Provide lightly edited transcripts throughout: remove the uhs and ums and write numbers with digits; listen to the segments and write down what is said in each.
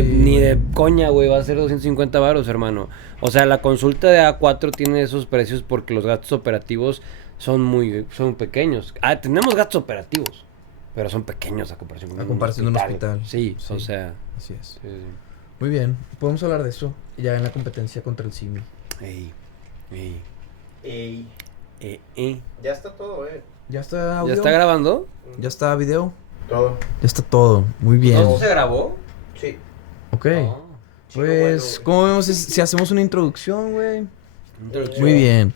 ni de coña, güey, va a ser 250 varos, hermano. O sea, la consulta de A4 tiene esos precios porque los gastos operativos son pequeños. Tenemos gastos operativos, pero son pequeños a comparación con un hospital. Sí, o sea. Así es. Sí. Muy bien, podemos hablar de eso ya en la competencia contra el Simi. Ya está todo, ¿Ya está audio? ¿Ya está grabando? ¿Ya está video? Todo. Ya está todo, muy bien. ¿Todo se grabó? Sí. Ok. Oh. Pues, ¿cómo vemos si hacemos una introducción, güey? Introducción. Muy bien.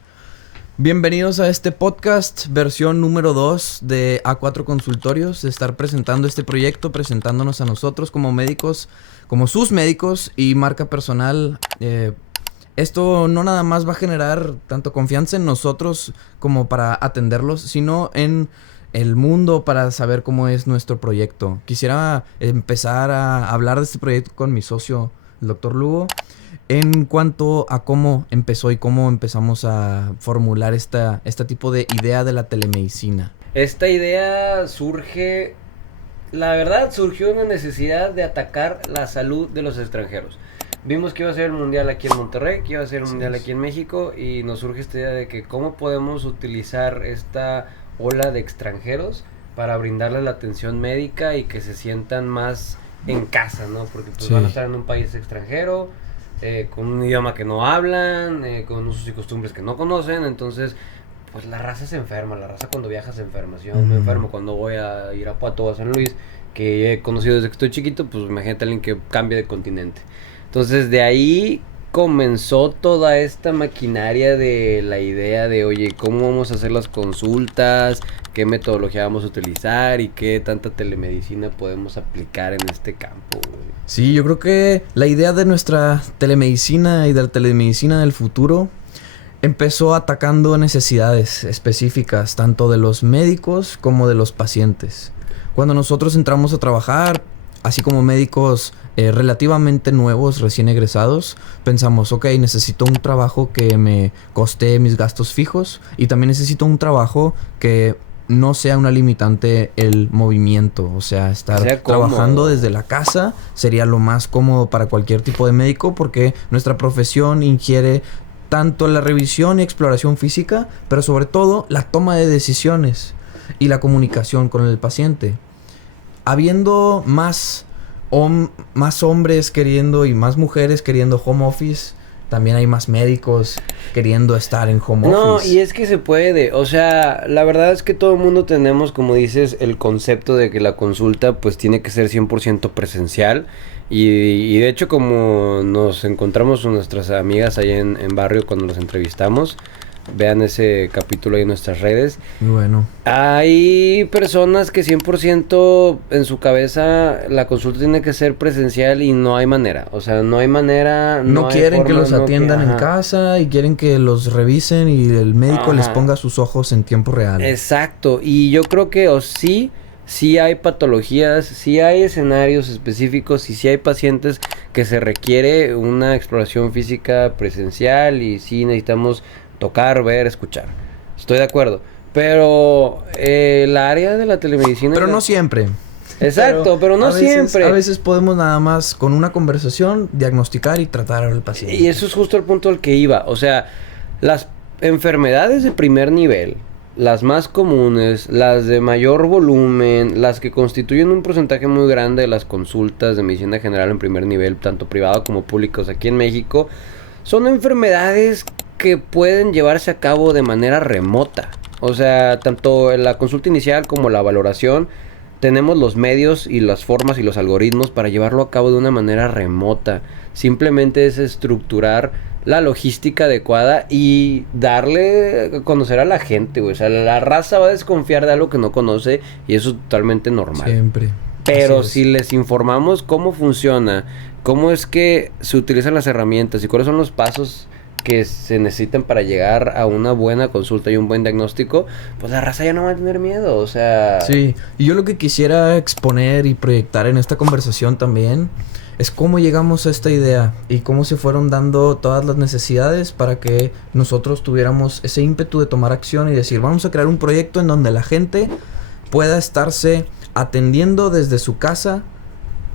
Bienvenidos a este podcast, versión número 2 de A4 Consultorios, de estar presentando este proyecto, presentándonos a nosotros como médicos, como sus médicos y marca personal. Esto no nada más va a generar tanto confianza en nosotros como para atenderlos, sino en el mundo para saber cómo es nuestro proyecto. Quisiera empezar a hablar de este proyecto con mi socio, el Dr. Lugo, en cuanto a cómo empezó y cómo empezamos a formular este tipo de idea de la telemedicina. Esta idea surgió una necesidad de atacar la salud de los extranjeros. Vimos que iba a ser el mundial aquí en Monterrey, que iba a ser el mundial aquí en México, y nos surge esta idea de que cómo podemos utilizar esta ola de extranjeros para brindarles la atención médica y que se sientan más en casa, ¿no? Porque pues van a estar en un país extranjero, con un idioma que no hablan, con usos y costumbres que no conocen, entonces pues la raza se enferma, la raza cuando viaja se enferma. Si yo me enfermo cuando voy a Irapuato o a San Luis, que he conocido desde que estoy chiquito, pues imagínate a alguien que cambie de continente. Entonces de ahí comenzó toda esta maquinaria de la idea de, oye, ¿cómo vamos a hacer las consultas? ¿Qué metodología vamos a utilizar? ¿Y qué tanta telemedicina podemos aplicar en este campo, güey? Sí, yo creo que la idea de nuestra telemedicina y de la telemedicina del futuro empezó atacando necesidades específicas, tanto de los médicos como de los pacientes. Cuando nosotros entramos a trabajar, así como médicos relativamente nuevos, recién egresados, pensamos, ok, necesito un trabajo que me coste mis gastos fijos y también necesito un trabajo que no sea una limitante el movimiento, o sea, estar trabajando desde la casa sería lo más cómodo para cualquier tipo de médico porque nuestra profesión ingiere tanto la revisión y exploración física, pero sobre todo la toma de decisiones y la comunicación con el paciente. Habiendo más hombres queriendo y más mujeres queriendo home office, también hay más médicos queriendo estar en home office. No, y es que se puede, o sea, la verdad es que todo el mundo tenemos, como dices, el concepto de que la consulta pues tiene que ser 100% presencial y de hecho como nos encontramos con nuestras amigas ahí en barrio cuando los entrevistamos, vean ese capítulo ahí en nuestras redes. Muy bueno. Hay personas que 100% en su cabeza la consulta tiene que ser presencial y no hay manera. O sea, no hay manera. No quieren que los atiendan en casa y quieren que los revisen y el médico les ponga sus ojos en tiempo real. Exacto. Y yo creo que sí hay patologías, sí hay escenarios específicos y sí hay pacientes que se requiere una exploración física presencial y sí necesitamos tocar, ver, escuchar. Estoy de acuerdo. Pero la área de la telemedicina... Pero no siempre. Exacto, pero no siempre. A veces podemos nada más con una conversación diagnosticar y tratar al paciente. Y eso es justo el punto al que iba. O sea, las enfermedades de primer nivel, las más comunes, las de mayor volumen, las que constituyen un porcentaje muy grande de las consultas de medicina general en primer nivel, tanto privado como públicos aquí en México, son enfermedades que pueden llevarse a cabo de manera remota. O sea, tanto en la consulta inicial como la valoración, tenemos los medios y las formas y los algoritmos para llevarlo a cabo de una manera remota. Simplemente es estructurar la logística adecuada y darle a conocer a la gente, güey. O sea, la raza va a desconfiar de algo que no conoce y eso es totalmente normal. Siempre. Pero si les informamos cómo funciona, cómo es que se utilizan las herramientas y cuáles son los pasos que se necesitan para llegar a una buena consulta y un buen diagnóstico, pues la raza ya no va a tener miedo, o sea... Sí, y yo lo que quisiera exponer y proyectar en esta conversación también es cómo llegamos a esta idea y cómo se fueron dando todas las necesidades para que nosotros tuviéramos ese ímpetu de tomar acción y decir, vamos a crear un proyecto en donde la gente pueda estarse atendiendo desde su casa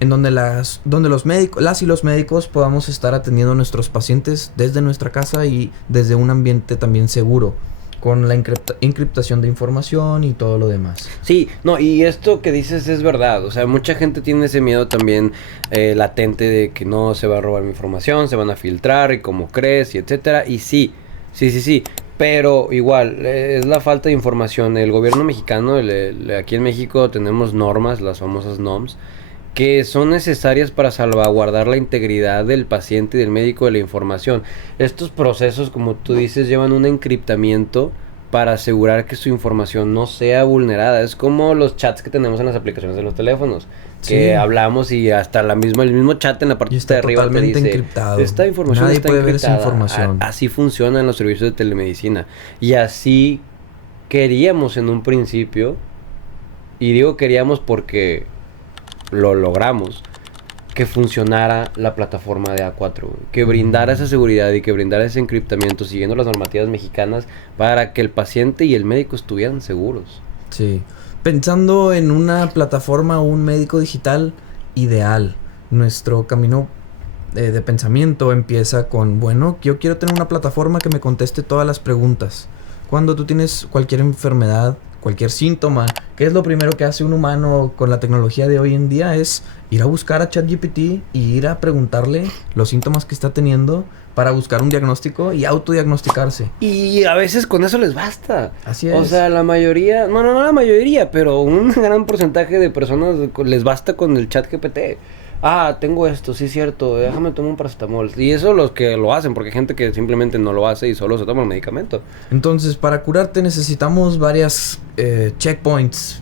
en donde los médicos, las y los médicos podamos estar atendiendo a nuestros pacientes desde nuestra casa y desde un ambiente también seguro, con la encriptación de información y todo lo demás. Sí, no, y esto que dices es verdad. O sea, mucha gente tiene ese miedo también latente de que no se va a robar mi información, se van a filtrar y cómo crees y etcétera. Y sí. Pero igual, es la falta de información. El gobierno mexicano, aquí en México tenemos normas, las famosas NOMS, que son necesarias para salvaguardar la integridad del paciente y del médico de la información. Estos procesos, como tú dices, llevan un encriptamiento para asegurar que su información no sea vulnerada. Es como los chats que tenemos en las aplicaciones de los teléfonos, que hablamos y hasta el mismo chat en la parte de arriba te dice, encriptado. Esta información Nadie está puede ver encriptada. esa información. Así funcionan los servicios de telemedicina. Y así queríamos en un principio, y digo queríamos porque lo logramos, que funcionara la plataforma de A4, que brindara esa seguridad y que brindara ese encriptamiento siguiendo las normativas mexicanas para que el paciente y el médico estuvieran seguros. Sí. Pensando en una plataforma o un médico digital ideal, nuestro camino de pensamiento empieza con, bueno, yo quiero tener una plataforma que me conteste todas las preguntas. Cuando tú tienes cualquier enfermedad, cualquier síntoma, ¿qué es lo primero que hace un humano con la tecnología de hoy en día? Es ir a buscar a ChatGPT y ir a preguntarle los síntomas que está teniendo para buscar un diagnóstico y autodiagnosticarse. Y a veces con eso les basta. Así es. O sea, la mayoría, no la mayoría, pero un gran porcentaje de personas les basta con el ChatGPT. Ah, tengo esto, sí es cierto, déjame tomar un paracetamol. Y eso los que lo hacen, porque hay gente que simplemente no lo hace y solo se toma el medicamento. Entonces, para curarte necesitamos varias checkpoints.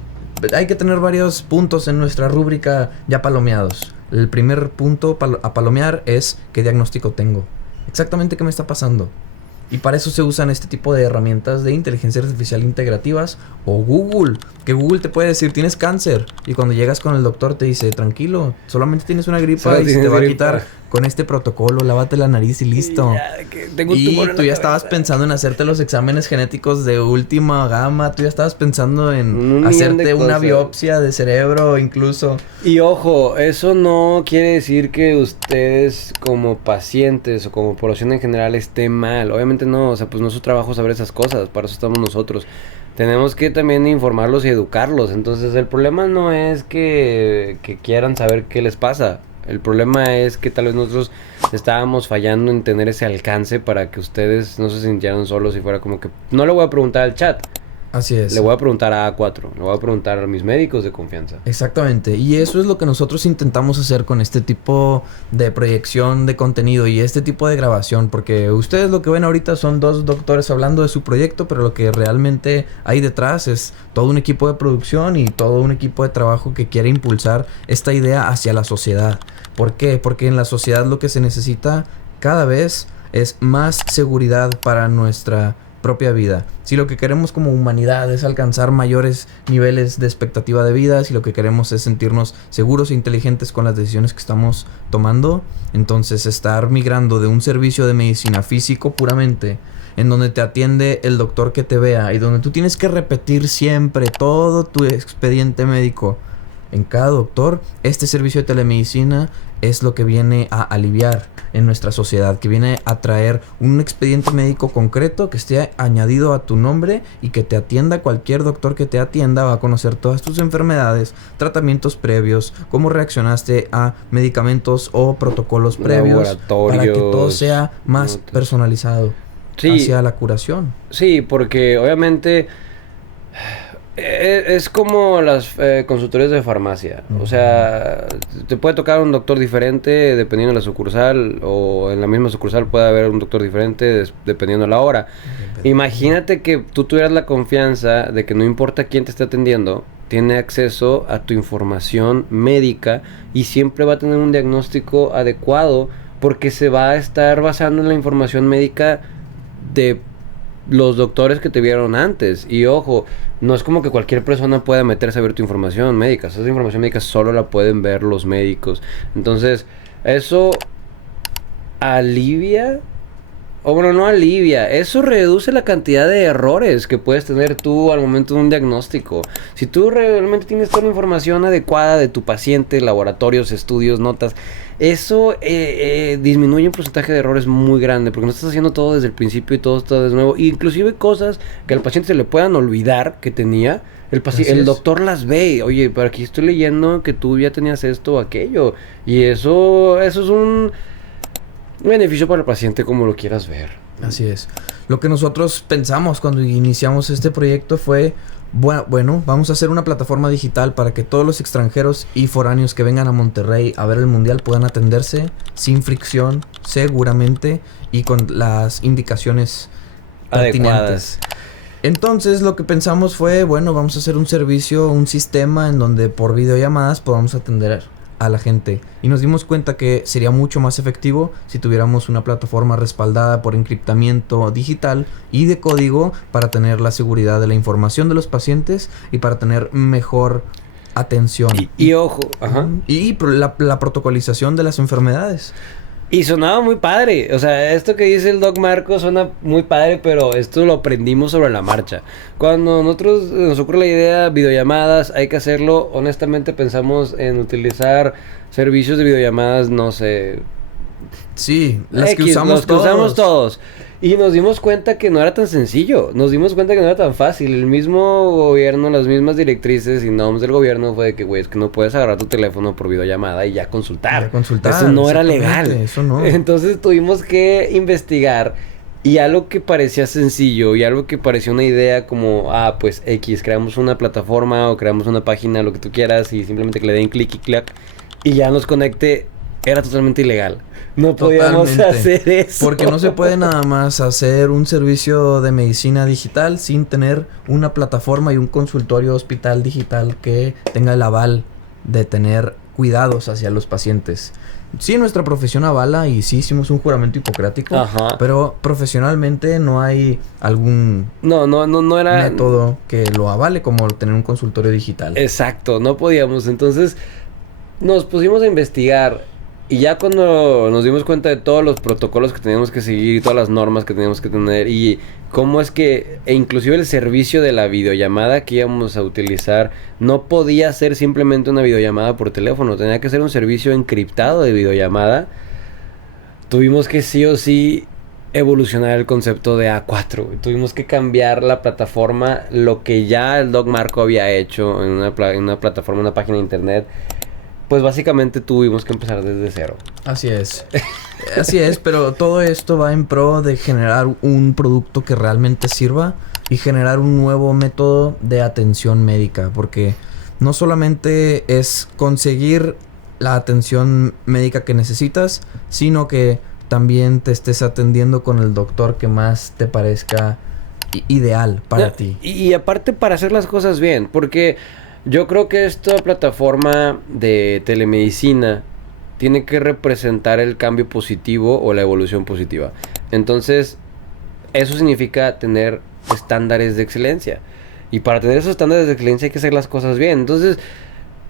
Hay que tener varios puntos en nuestra rúbrica ya palomeados. El primer punto a palomear es ¿qué diagnóstico tengo? Exactamente qué me está pasando. Y para eso se usan este tipo de herramientas de inteligencia artificial integrativas o Google, que Google te puede decir tienes cáncer y cuando llegas con el doctor te dice tranquilo, solamente tienes una gripa y se te va a quitar con este protocolo, lávate la nariz y listo. Y tú ya estabas pensando en hacerte los exámenes genéticos de última gama, tú ya estabas pensando en hacerte una biopsia de cerebro incluso. Y ojo, eso no quiere decir que ustedes como pacientes o como población en general esté mal. Obviamente no, o sea, pues no es su trabajo saber esas cosas, para eso estamos nosotros. Tenemos que también informarlos y educarlos. Entonces el problema no es que quieran saber qué les pasa. El problema es que tal vez nosotros estábamos fallando en tener ese alcance para que ustedes no se sintieran solos y fuera como que no le voy a preguntar al chat. Así es. Le voy a preguntar a A4, le voy a preguntar a mis médicos de confianza. Exactamente, y eso es lo que nosotros intentamos hacer con este tipo de proyección de contenido y este tipo de grabación, porque ustedes lo que ven ahorita son dos doctores hablando de su proyecto, pero lo que realmente hay detrás es todo un equipo de producción y todo un equipo de trabajo que quiere impulsar esta idea hacia la sociedad. ¿Por qué? Porque en la sociedad lo que se necesita cada vez es más seguridad para nuestra propia vida. Si lo que queremos como humanidad es alcanzar mayores niveles de expectativa de vida, si lo que queremos es sentirnos seguros e inteligentes con las decisiones que estamos tomando, entonces estar migrando de un servicio de medicina físico puramente, en donde te atiende el doctor que te vea y donde tú tienes que repetir siempre todo tu expediente médico en cada doctor, este servicio de telemedicina es lo que viene a aliviar en nuestra sociedad, que viene a traer un expediente médico concreto que esté añadido a tu nombre y que te atienda. Cualquier doctor que te atienda va a conocer todas tus enfermedades, tratamientos previos, cómo reaccionaste a medicamentos o protocolos previos, para que todo sea más personalizado hacia la curación. Sí, porque obviamente es como las consultorias de farmacia. O sea, te puede tocar un doctor diferente dependiendo de la sucursal, o en la misma sucursal puede haber un doctor diferente dependiendo de la hora. Imagínate que tú tuvieras la confianza de que no importa quién te esté atendiendo, tiene acceso a tu información médica y siempre va a tener un diagnóstico adecuado porque se va a estar basando en la información médica de los doctores que te vieron antes. Y ojo, no es como que cualquier persona pueda meterse a ver tu información médica. Esa información médica solo la pueden ver los médicos. Entonces, eso alivia O bueno, no alivia. Eso reduce la cantidad de errores que puedes tener tú al momento de un diagnóstico. Si tú realmente tienes toda la información adecuada de tu paciente, laboratorios, estudios, notas, eso disminuye un porcentaje de errores muy grande, porque no estás haciendo todo desde el principio y todo está de nuevo. Inclusive cosas que al paciente se le puedan olvidar que tenía. El doctor las ve. Oye, pero aquí estoy leyendo que tú ya tenías esto o aquello. Y eso es un beneficio para el paciente, como lo quieras ver. Así es. Lo que nosotros pensamos cuando iniciamos este proyecto fue, bueno, vamos a hacer una plataforma digital para que todos los extranjeros y foráneos que vengan a Monterrey a ver el mundial puedan atenderse sin fricción, seguramente, y con las indicaciones pertinentes. Entonces lo que pensamos fue, bueno, vamos a hacer un servicio, un sistema en donde por videollamadas podamos atender a la gente. Y nos dimos cuenta que sería mucho más efectivo si tuviéramos una plataforma respaldada por encriptamiento digital y de código para tener la seguridad de la información de los pacientes y para tener mejor atención. Y ojo, ajá. Y la protocolización de las enfermedades. Y sonaba muy padre. O sea, esto que dice el Doc Marco suena muy padre, pero esto lo aprendimos sobre la marcha. Cuando nosotros nos ocurre la idea, videollamadas, hay que hacerlo. Honestamente pensamos en utilizar servicios de videollamadas, no sé. Sí, los que usamos todos. Y nos dimos cuenta que no era tan sencillo. Nos dimos cuenta que no era tan fácil. El mismo gobierno, las mismas directrices y normas del gobierno fue de que, güey, es que no puedes agarrar tu teléfono por videollamada y ya consultar. Eso no era legal. Eso no. Entonces tuvimos que investigar. Y algo que parecía sencillo y algo que parecía una idea como, pues X, creamos una plataforma o creamos una página, lo que tú quieras, y simplemente que le den clic y clac y ya nos conecte, era totalmente ilegal. No podíamos hacer eso. Porque no se puede nada más hacer un servicio de medicina digital sin tener una plataforma y un consultorio hospital digital que tenga el aval de tener cuidados hacia los pacientes. Sí, nuestra profesión avala y sí hicimos un juramento hipocrático. Ajá. Pero profesionalmente no hay algún no era método que lo avale como tener un consultorio digital. Exacto, no podíamos. Entonces nos pusimos a investigar. Y ya cuando nos dimos cuenta de todos los protocolos que teníamos que seguir y todas las normas que teníamos que tener y cómo es que, inclusive el servicio de la videollamada que íbamos a utilizar no podía ser simplemente una videollamada por teléfono, tenía que ser un servicio encriptado de videollamada, tuvimos que sí o sí evolucionar el concepto de A4. Tuvimos que cambiar la plataforma, lo que ya el Doc Marco había hecho en una plataforma, una página de internet. Pues básicamente tuvimos que empezar desde cero. Así es. Así es, pero todo esto va en pro de generar un producto que realmente sirva y generar un nuevo método de atención médica. Porque no solamente es conseguir la atención médica que necesitas, sino que también te estés atendiendo con el doctor que más te parezca ideal para ti. Y aparte para hacer las cosas bien, porque yo creo que esta plataforma de telemedicina tiene que representar el cambio positivo o la evolución positiva. Entonces, eso significa tener estándares de excelencia. Y para tener esos estándares de excelencia hay que hacer las cosas bien. Entonces,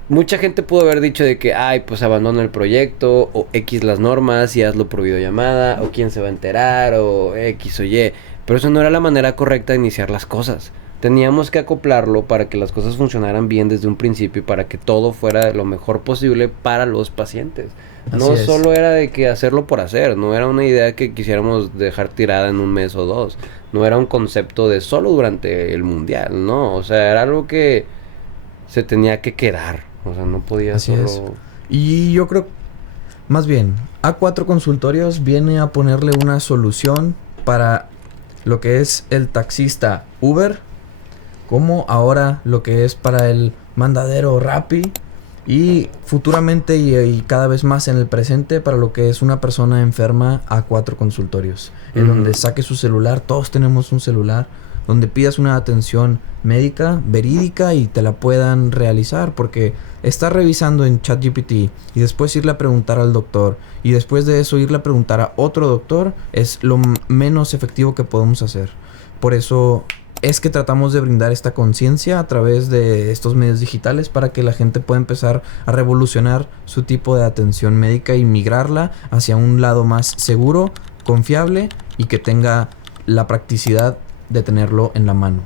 mucha gente pudo haber dicho de que, pues abandona el proyecto, o X las normas y hazlo por videollamada, o quién se va a enterar, o X o Y. Pero eso no era la manera correcta de iniciar las cosas. Teníamos que acoplarlo para que las cosas funcionaran bien desde un principio y para que todo fuera lo mejor posible para los pacientes. No solo era de que hacerlo por hacer, no era una idea que quisiéramos dejar tirada en un mes o dos. No era un concepto de solo durante el mundial, no. O sea, era algo que se tenía que quedar. O sea, no podía solo... Y yo creo, más bien, A4 Consultorios viene a ponerle una solución para lo que es el taxista Uber, como ahora lo que es para el mandadero Rappi y futuramente y cada vez más en el presente para lo que es una persona enferma A4 Consultorios, en donde saque su celular, todos tenemos un celular, donde pidas una atención médica verídica y te la puedan realizar, porque estar revisando en ChatGPT y después irle a preguntar al doctor y después de eso irle a preguntar a otro doctor es lo menos efectivo que podemos hacer. Por eso es que tratamos de brindar esta conciencia a través de estos medios digitales para que la gente pueda empezar a revolucionar su tipo de atención médica y migrarla hacia un lado más seguro confiable y que tenga la practicidad de tenerlo en la mano.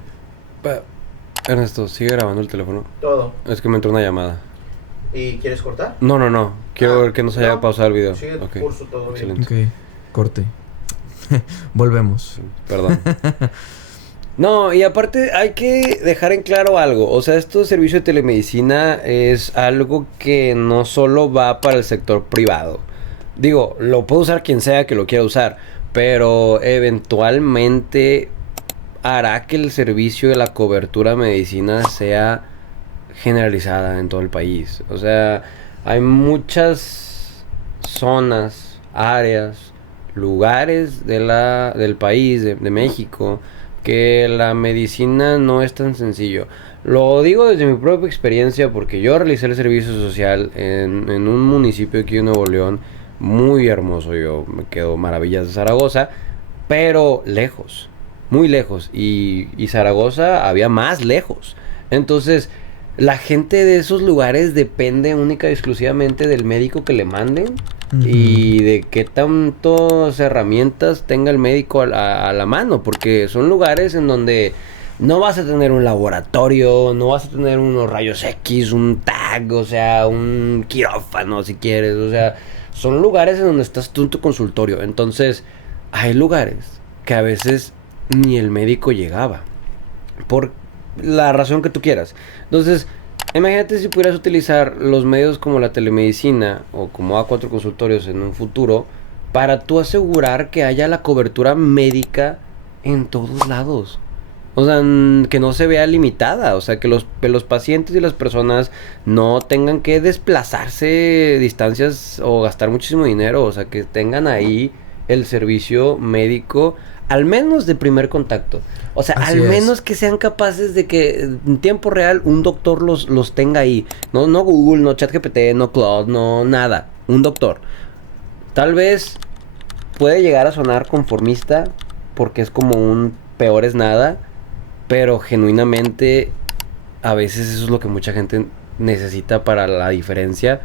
Ernesto, sigue grabando el teléfono. Todo. Es que me entró una llamada. ¿Y quieres cortar? No. Quiero ver que no se haya pausado el video. Sí, Ok. curso, todo bien. Excelente. Ok, corte. Volvemos. Perdón. No, y aparte hay que dejar en claro algo. O sea, esto de servicio de telemedicina es algo que no solo va para el sector privado. Digo, lo puede usar quien sea que lo quiera usar, pero eventualmente hará que el servicio de la cobertura de medicina sea generalizada en todo el país. O sea, hay muchas zonas, áreas, lugares del país, de México, que la medicina no es tan sencillo. Lo digo desde mi propia experiencia porque yo realicé el servicio social en un municipio aquí de Nuevo León muy hermoso. Yo me quedo maravillas de Zaragoza, pero lejos, muy lejos. Y Zaragoza había más lejos. Entonces, la gente de esos lugares depende única y exclusivamente del médico que le manden. Y de qué tantas herramientas tenga el médico a la mano, porque son lugares en donde no vas a tener un laboratorio, no vas a tener unos rayos X, un TAC, o sea, un quirófano si quieres, o sea, son lugares en donde estás tú en tu consultorio. Entonces, hay lugares que a veces ni el médico llegaba, por la razón que tú quieras. Entonces, imagínate si pudieras utilizar los medios como la telemedicina o como A4 consultorios en un futuro para tú asegurar que haya la cobertura médica en todos lados. O sea, que no se vea limitada. O sea, que los pacientes y las personas no tengan que desplazarse distancias o gastar muchísimo dinero. O sea, que tengan ahí el servicio médico, al menos de primer contacto. O sea, Así al es. menos que sean capaces de que en tiempo real un doctor los tenga ahí. No Google, no ChatGPT, no Claude, no nada. Un doctor. Tal vez puede llegar a sonar conformista porque es como un peor es nada, pero genuinamente a veces eso es lo que mucha gente necesita para la diferencia.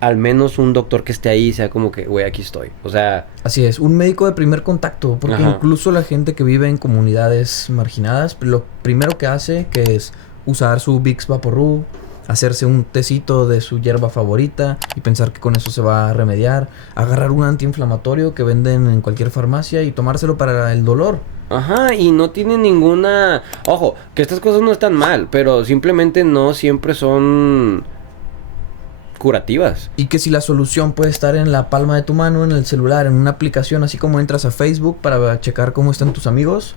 Al menos un doctor que esté ahí y sea como que, güey, aquí estoy. O sea... Así es, un médico de primer contacto, porque Ajá. incluso la gente que vive en comunidades marginadas, lo primero que hace que es usar su Vicks Vaporub, hacerse un tecito de su hierba favorita y pensar que con eso se va a remediar, agarrar un antiinflamatorio que venden en cualquier farmacia y tomárselo para el dolor. Ajá, y no tiene ninguna... Ojo, que estas cosas no están mal, pero simplemente no siempre son curativas. Y que si la solución puede estar en la palma de tu mano, en el celular, en una aplicación, así como entras a Facebook para checar cómo están tus amigos,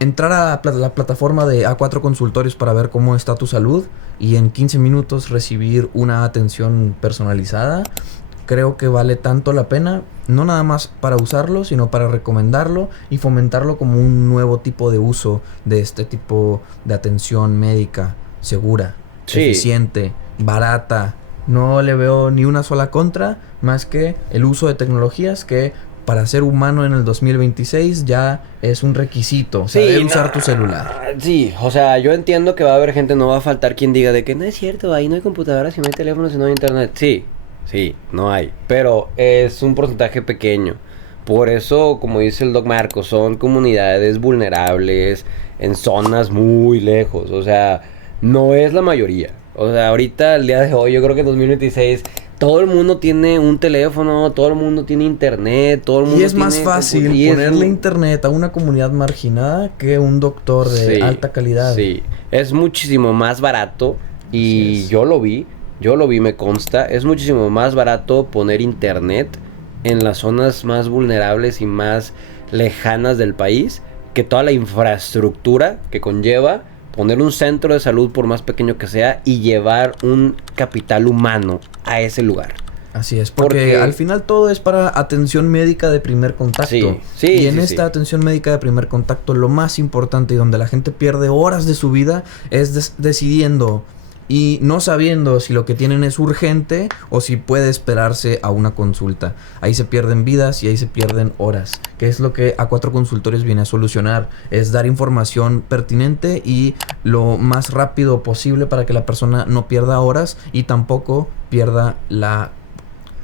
entrar a la plataforma de A4 Consultorios para ver cómo está tu salud y en 15 minutos recibir una atención personalizada, creo que vale tanto la pena, no nada más para usarlo, sino para recomendarlo y fomentarlo como un nuevo tipo de uso de este tipo de atención médica segura, Sí. eficiente, barata. No le veo ni una sola contra, más que el uso de tecnologías que para ser humano en el 2026 ya es un requisito, saber usar tu celular. Sí, o sea, yo entiendo que va a haber gente, no va a faltar quien diga de que no es cierto, ahí no hay computadoras, si no hay teléfonos, si no hay internet. Sí, no hay, pero es un porcentaje pequeño. Por eso, como dice el Doc Marco, son comunidades vulnerables en zonas muy lejos, o sea, no es la mayoría. O sea, ahorita, el día de hoy, yo creo que en 2026, todo el mundo tiene un teléfono, todo el mundo tiene internet, todo el mundo Y es tiene... más fácil y es ponerle un- internet a una comunidad marginada que un doctor de Sí, alta calidad. Sí, es muchísimo más barato Así y es. yo lo vi, me consta, es muchísimo más barato poner internet en las zonas más vulnerables y más lejanas del país que toda la infraestructura que conlleva poner un centro de salud por más pequeño que sea y llevar un capital humano a ese lugar. Así es, porque Porque- al final todo es para atención médica de primer contacto. Sí, y en sí, esta sí. atención médica de primer contacto, lo más importante y donde la gente pierde horas de su vida es decidiendo y no sabiendo si lo que tienen es urgente o si puede esperarse a una consulta. Ahí se pierden vidas y ahí se pierden horas, que es lo que A4 Consultorios viene a solucionar, es dar información pertinente y lo más rápido posible para que la persona no pierda horas y tampoco pierda la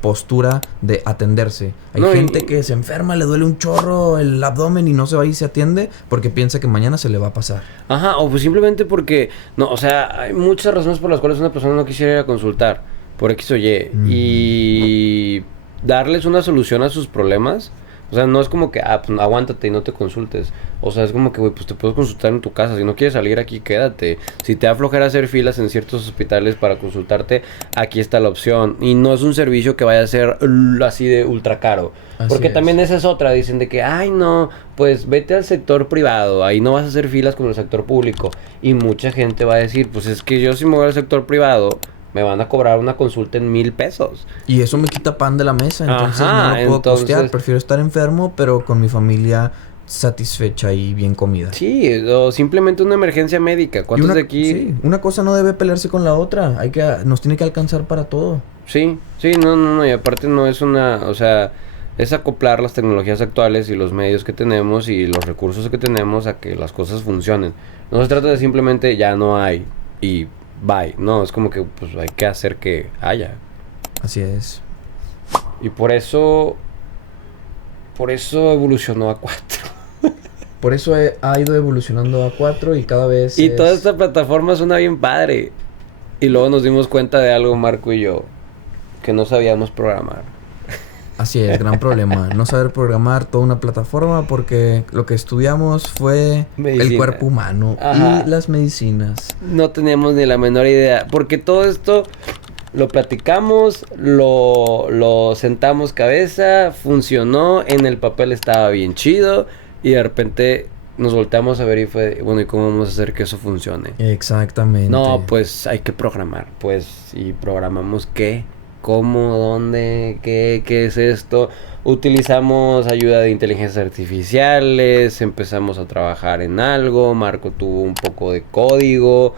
postura de atenderse. Hay No, gente que se enferma, le duele un chorro el abdomen y no se va y se atiende porque piensa que mañana se le va a pasar. Ajá, o pues simplemente porque, no, o sea, hay muchas razones por las cuales una persona no quisiera ir a consultar, por X o Y, y darles una solución a sus problemas. O sea, no es como que, pues aguántate y no te consultes. O sea, es como que, güey, pues te puedes consultar en tu casa. Si no quieres salir aquí, quédate. Si te da flojera hacer filas en ciertos hospitales para consultarte, aquí está la opción. Y no es un servicio que vaya a ser así de ultra caro. Porque también esa es otra. Dicen de que, ay, no, pues vete al sector privado. Ahí no vas a hacer filas con el sector público. Y mucha gente va a decir, pues es que yo si me voy al sector privado, me van a cobrar una consulta en 1,000 pesos. Y eso me quita pan de la mesa, entonces Ajá, no lo puedo costear. Prefiero estar enfermo, pero con mi familia satisfecha y bien comida. Sí, o simplemente una emergencia médica. ¿Cuántos de aquí? Sí, una cosa no debe pelearse con la otra. Nos tiene que alcanzar para todo. Sí, no, y aparte no es una, o sea, es acoplar las tecnologías actuales y los medios que tenemos y los recursos que tenemos a que las cosas funcionen. No se trata de simplemente ya no hay y bye. No, es como que pues hay que hacer que haya. Así es. Y por eso evolucionó a 4. Por eso ha ido evolucionando a 4 y cada vez Y toda esta plataforma suena bien padre. Y luego nos dimos cuenta de algo, Marco y yo, que no sabíamos programar. Así es, gran problema. No saber programar toda una plataforma porque lo que estudiamos fue Medicina. el cuerpo humano. Ajá. Y las medicinas. No teníamos ni la menor idea. Porque todo esto lo platicamos, lo sentamos cabeza, funcionó, en el papel estaba bien chido. Y de repente nos volteamos a ver y fue, bueno, ¿y cómo vamos a hacer que eso funcione? Exactamente. No, pues hay que programar. Pues, ¿y programamos qué? ¿Cómo? ¿Dónde? ¿Qué es esto? Utilizamos ayuda de inteligencias artificiales, empezamos a trabajar en algo, Marco tuvo un poco de código,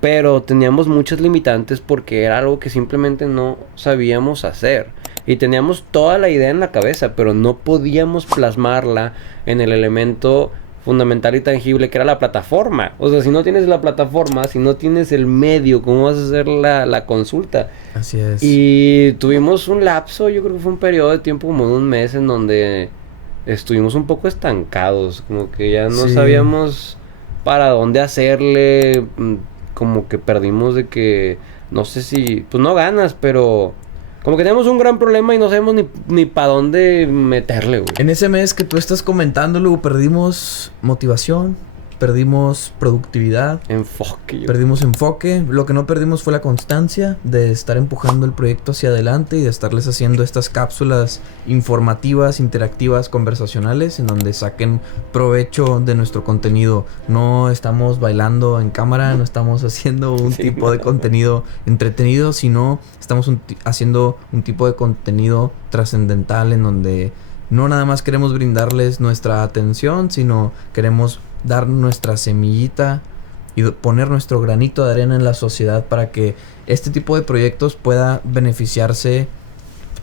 pero teníamos muchas limitantes porque era algo que simplemente no sabíamos hacer. Y teníamos toda la idea en la cabeza, pero no podíamos plasmarla en el elemento fundamental y tangible que era la plataforma. O sea, si no tienes la plataforma, si no tienes el medio, ¿cómo vas a hacer la consulta? Así es. Y tuvimos un lapso, yo creo que fue un periodo de tiempo como de un mes en donde estuvimos un poco estancados, como que ya no sabíamos para dónde hacerle, como que perdimos de que, no sé si, pues no ganas, pero como que tenemos un gran problema y no sabemos ni para dónde meterle, güey. En ese mes que tú estás comentándolo, perdimos motivación, perdimos productividad, perdimos enfoque. Lo que no perdimos fue la constancia de estar empujando el proyecto hacia adelante y de estarles haciendo estas cápsulas informativas, interactivas, conversacionales, en donde saquen provecho de nuestro contenido. No estamos bailando en cámara, no estamos haciendo un tipo de contenido entretenido, sino estamos haciendo un tipo de contenido trascendental en donde no nada más queremos brindarles nuestra atención, sino queremos dar nuestra semillita y poner nuestro granito de arena en la sociedad para que este tipo de proyectos pueda beneficiarse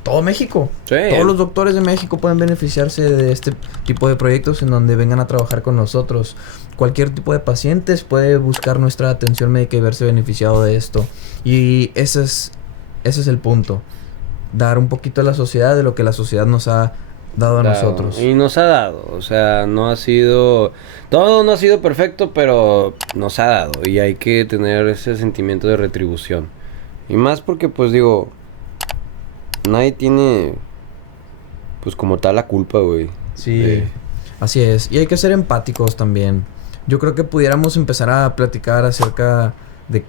todo México. Sí. Todos los doctores de México pueden beneficiarse de este tipo de proyectos en donde vengan a trabajar con nosotros. Cualquier tipo de pacientes puede buscar nuestra atención médica y verse beneficiado de esto. Y ese es el punto. Dar un poquito a la sociedad de lo que la sociedad nos ha dado a nosotros. Y nos ha dado, o sea, no ha sido, todo no ha sido perfecto, pero nos ha dado y hay que tener ese sentimiento de retribución. Y más porque, pues digo, nadie tiene, pues como tal la culpa, güey. Sí, así es. Y hay que ser empáticos también. Yo creo que pudiéramos empezar a platicar acerca de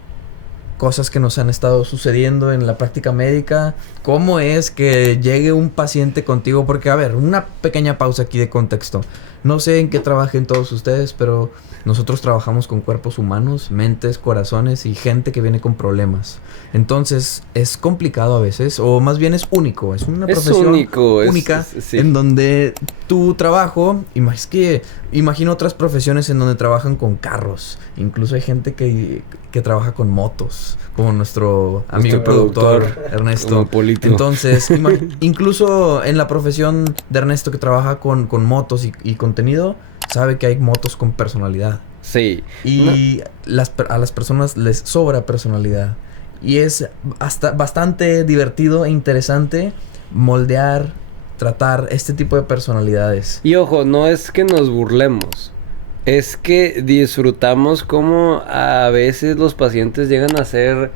cosas que nos han estado sucediendo en la práctica médica. ¿Cómo es que llegue un paciente contigo? Porque, a ver, una pequeña pausa aquí de contexto. No sé en qué trabajen todos ustedes, pero nosotros trabajamos con cuerpos humanos, mentes, corazones y gente que viene con problemas. Entonces, es complicado a veces, o más bien es único. Es una profesión única sí. En donde tu trabajo, imagino otras profesiones en donde trabajan con carros. Incluso hay gente que trabaja con motos, como nuestro amigo y productor Ernesto. Entonces, incluso en la profesión de Ernesto que trabaja con motos y contenido, sabe que hay motos con personalidad. Sí. Y a las personas les sobra personalidad. Y es hasta bastante divertido e interesante moldear, tratar este tipo de personalidades. Y ojo, no es que nos burlemos. Es que disfrutamos como a veces los pacientes llegan a ser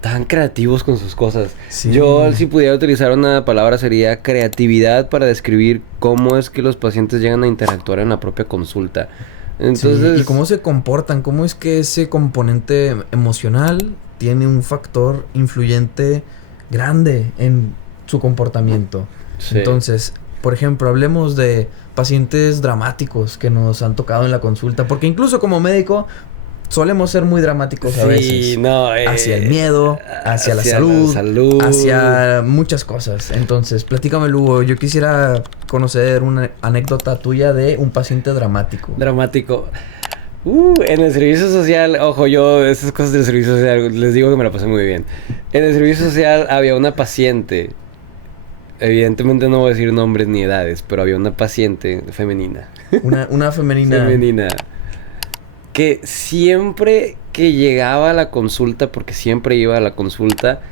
tan creativos con sus cosas. Sí. Yo, si pudiera utilizar una palabra, sería creatividad para describir cómo es que los pacientes llegan a interactuar en la propia consulta. Entonces, Sí, y cómo se comportan, cómo es que ese componente emocional tiene un factor influyente grande en su comportamiento. sí. Entonces, por ejemplo, hablemos de pacientes dramáticos que nos han tocado en la consulta, porque incluso como médico solemos ser muy dramáticos a veces. No, hacia el miedo, hacia la salud, hacia muchas cosas. Entonces, platícame, Lugo, yo quisiera conocer una anécdota tuya de un paciente dramático. Dramático. En el servicio social, ojo, yo esas cosas del servicio social les digo que me la pasé muy bien. En el servicio social había una paciente, evidentemente no voy a decir nombres ni edades, pero había una paciente femenina. Una femenina. Femenina. Que siempre que llegaba a la consulta, porque siempre iba a la consulta,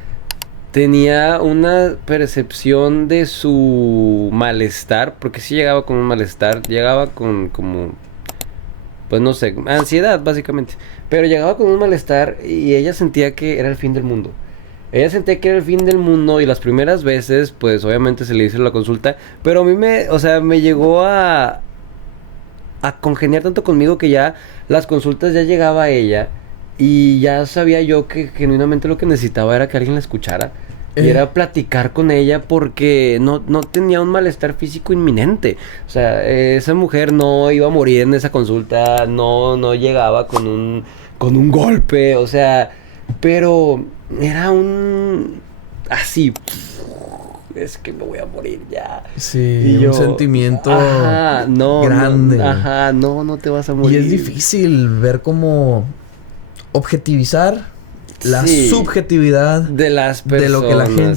tenía una percepción de su malestar, porque sí llegaba con un malestar, llegaba con como, pues no sé, ansiedad básicamente, pero llegaba con un malestar y ella sentía que era el fin del mundo. Ella sentía que era el fin del mundo y las primeras veces, pues obviamente se le hizo la consulta, pero a mí me llegó a congeniar tanto conmigo que ya las consultas ya llegaba a ella y ya sabía yo que genuinamente lo que necesitaba era que alguien la escuchara y era platicar con ella porque no tenía un malestar físico inminente. O sea, esa mujer no iba a morir en esa consulta, no llegaba con un golpe, o sea, pero era un así, es que me voy a morir ya. Sí, y un sentimiento grande. grande. No te vas a morir. Y es difícil ver cómo objetivizar la subjetividad de las personas. de lo que la gente